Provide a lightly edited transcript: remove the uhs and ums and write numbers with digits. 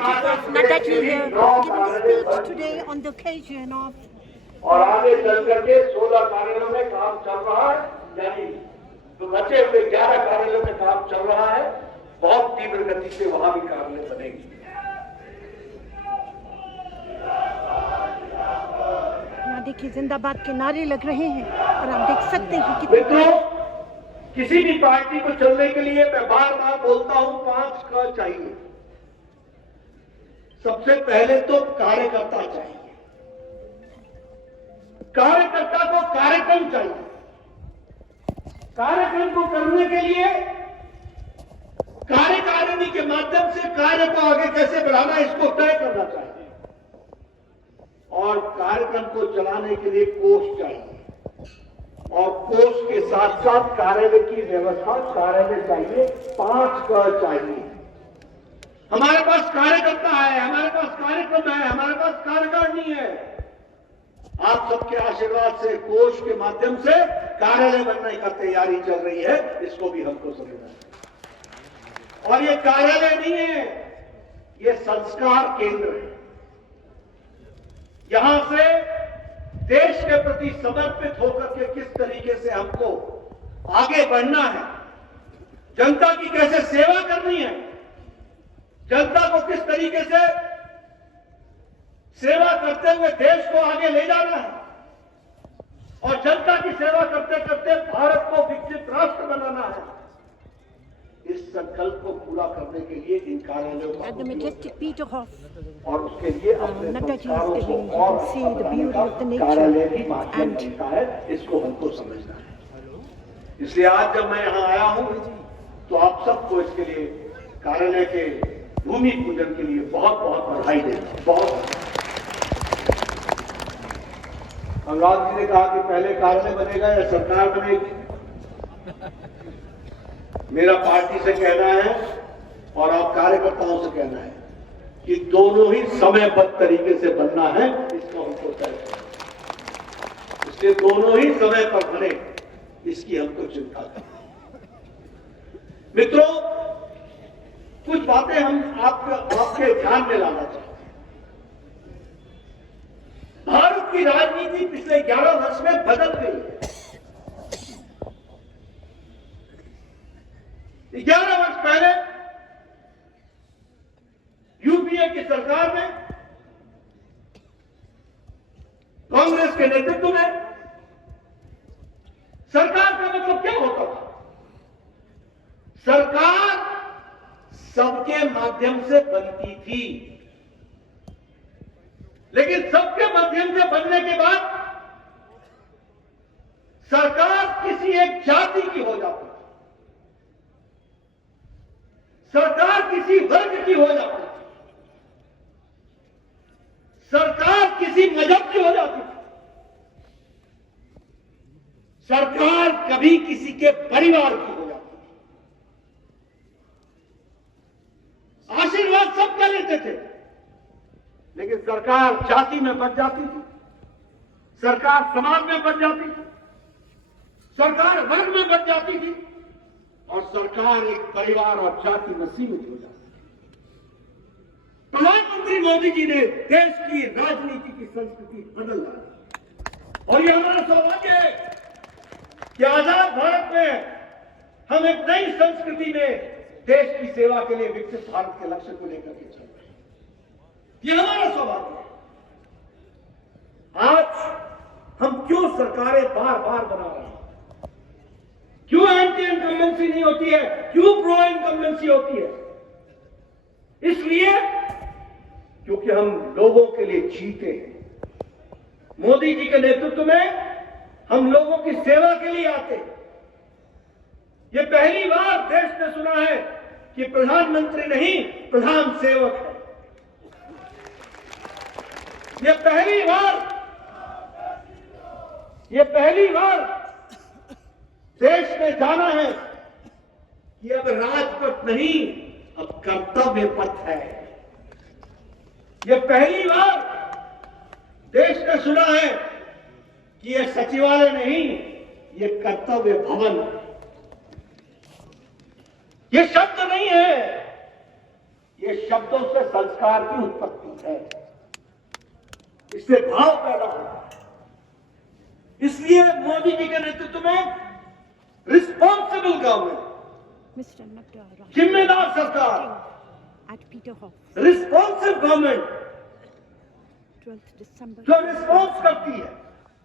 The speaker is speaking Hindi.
Nadda ji here giving a speech today on the occasion of और आगे चल करके 16 कार्यालयों में काम चल रहा है, यानी तो बचे हुए 11 कार्यालयों में काम चल रहा है। बहुत तीव्र गति से वहां भी कार्यालय बनेंगे। यहाँ देखिए जिंदाबाद के नारे लग रहे हैं और आप देख सकते हैं कि मित्रों, किसी भी पार्टी को चलने के लिए मैं बार बार बोलता हूं 5 क चाहिए। सबसे पहले तो कार्यकर्ता चाहिए, कार्यकर्ता को कार्यक्रम चाहिए। कार्यक्रम को करने के लिए कार्यकारिणी के माध्यम से कार्य को आगे कैसे बढ़ाना इसको तय करना चाहिए और कार्यक्रम को चलाने के लिए कोष चाहिए और कोष के साथ साथ कार्यालय की व्यवस्था, कार्यालय चाहिए। 5 क चाहिए। हमारे पास कार्यकर्ता है, हमारे पास कार्यक्रम है, हमारे पास कार्यकारिणी है। आप सबके आशीर्वाद से कोष के माध्यम से कार्यालय बनने का तैयारी चल रही है, इसको भी हमको समझना है। और ये कार्यालय नहीं है, ये संस्कार केंद्र है। यहां से देश के प्रति समर्पित होकर के किस तरीके से हमको आगे बढ़ना है, जनता की कैसे सेवा करनी है, जनता को किस तरीके से सेवा करते हुए देश को आगे ले जाना है और जनता की सेवा करते करते भारत को विकसित राष्ट्र बनाना है। इस संकल्प को पूरा करने के लिए इन कार्यालयों का और उसके लिए अपने संस्कारों को और कार्यालय के माध्यम बनता है, इसको हमको समझना है। इसलिए आज जब मैं यहां आया हूं तो आप सबको इसके लिए कार्यालय के भूमि पूजन के लिए बहुत बहुत बधाई देता हूं। बहुत अनुराग जी ने कहा कि पहले कार्यालय बनेगा या सरकार बनेगी। मेरा पार्टी से कहना है और आप कार्यकर्ताओं से कहना है कि दोनों ही समयबद्ध तरीके से बनना है, इसको हमको तय करना। इसलिए दोनों ही समय पर बने, इसकी हमको चिंता करनी। मित्रों, कुछ बातें हम आपके ध्यान में लाना चाहते हैं। भारत की राजनीति पिछले 11 वर्ष में बदल गई है। 11 वर्ष पहले यूपीए की सरकार में कांग्रेस के नेतृत्व में सरकार का मतलब क्या होता था? सरकार सबके माध्यम से बनती थी, लेकिन सबके माध्यम से बनने के बाद सरकार किसी एक जाति की हो जाती थी, सरकार किसी वर्ग की हो जाती थी, सरकार किसी मजहब की हो जाती थी, सरकार कभी किसी के परिवार की हो जाती थी। आशीर्वाद सबका लेते थे, लेकिन सरकार जाति में बच जाती थी, सरकार समाज में बच जाती थी, सरकार वर्ग में बच जाती थी और सरकार एक परिवार और जाति में सीमित हो जाती थी। प्रधानमंत्री मोदी जी ने देश की राजनीति की संस्कृति बदल डाली और यह हमारा सौभाग्य है कि आजाद भारत में हम एक नई संस्कृति में देश की सेवा के लिए विकसित भारत के लक्ष्य को लेकर के चल रहे हैं। यह हमारा सौभाग्य है। आज हम क्यों सरकारें बार बार बना रहे हैं, क्यों एंटी इनकम्बेंसी नहीं होती है, क्यों प्रो इनकम्बेंसी होती है? इसलिए क्योंकि हम लोगों के लिए जीते हैं। मोदी जी के नेतृत्व में हम लोगों की सेवा के लिए आते हैं। ये पहली बार देश ने सुना है कि प्रधानमंत्री नहीं, प्रधान सेवक है। ये पहली बार देश में जाना है कि अब राजपथ नहीं, अब कर्तव्य पथ है। ये पहली बार देश ने सुना है कि ये सचिवालय नहीं, ये कर्तव्य भवन है। ये शब्द नहीं है, ये शब्दों से संस्कार की उत्पत्ति है, इससे भाव पैदा होता है। इसलिए मोदी जी के नेतृत्व में responsible government, Mr. Nadda arrived जिम्मेदार सरकार, at Peterhof, responsive government 12th December. जो रिस्पॉन्स करती है,